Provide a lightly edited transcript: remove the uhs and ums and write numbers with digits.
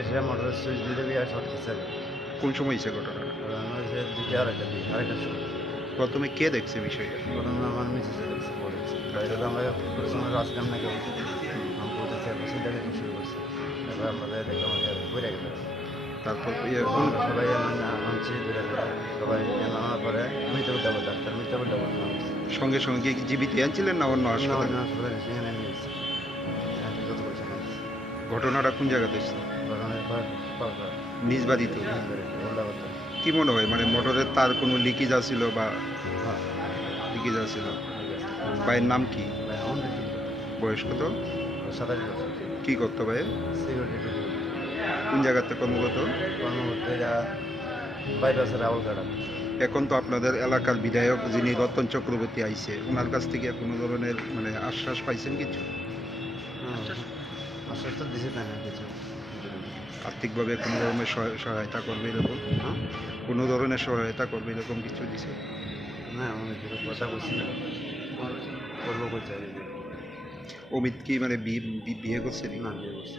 এসে মোটরের সুইচ দিতে গিয়ে শর্ট খেয়েছে। কোন সময় হয়েছে ঘটনাটা? ঘটনা হয়েছে 2টা আড়াইটার সময়। প্রথমে কে দেখছে বিষয়টা? ঘটনা আমার মিসেসে দেখছে, বলেছে এটা তো আমরা প্রথমে আসলাম না কেউ, আমি বলতেছি বছর থেকে শুরু করছি। এবার আমরা দেখে আমাকে ঘুরে গেল। তারপর আমরা সবাই আনছি দূরে দূরে, সবাই আনার পরে মৃত উদ্যাপন ডাক্তার মৃত উদ্যাপন সঙ্গে সঙ্গে কি জীবিত আনছিলেন না অন্য হাসপাতালে? হাসপাতালে সেখানে নিয়েছি। যত পয়সা নিয়েছি। ঘটনাটা কোন জায়গাতে হয়েছে? ঘটনার পর নিজ বাড়িতে? কি মনে হয়, মানে মোটরের তার কোনো লিকেজ আছিল বা লিকেজ আছিল? ভাইয়ের নাম কি? বয়স কত? 27 বছর। কি করতো ভাই? সিকিউরিটি কোন জায়গাতে কর্মরত? কর্মকর্তা এরা বাইপাসের রাহুল কাটা। এখন তো আপনাদের এলাকার বিধায়ক যিনি রতন চক্রবর্তী আইছে, ওনার কাছ থেকে কোনো ধরনের মানে আশ্বাস পাইছেন কিছু? আশ্বাস তো দিছে তাই না কিছু। আর্থিকভাবে কোনো ধরনের সহায়তা করবে এরকম? কোনো ধরনের সহায়তা করবে এরকম কিছু দিছে? না অনেক কিছু কথা বলছি না, করবো করছে আর কি। অমিত কি মানে বিয়ে করছে? না বিয়ে করছে।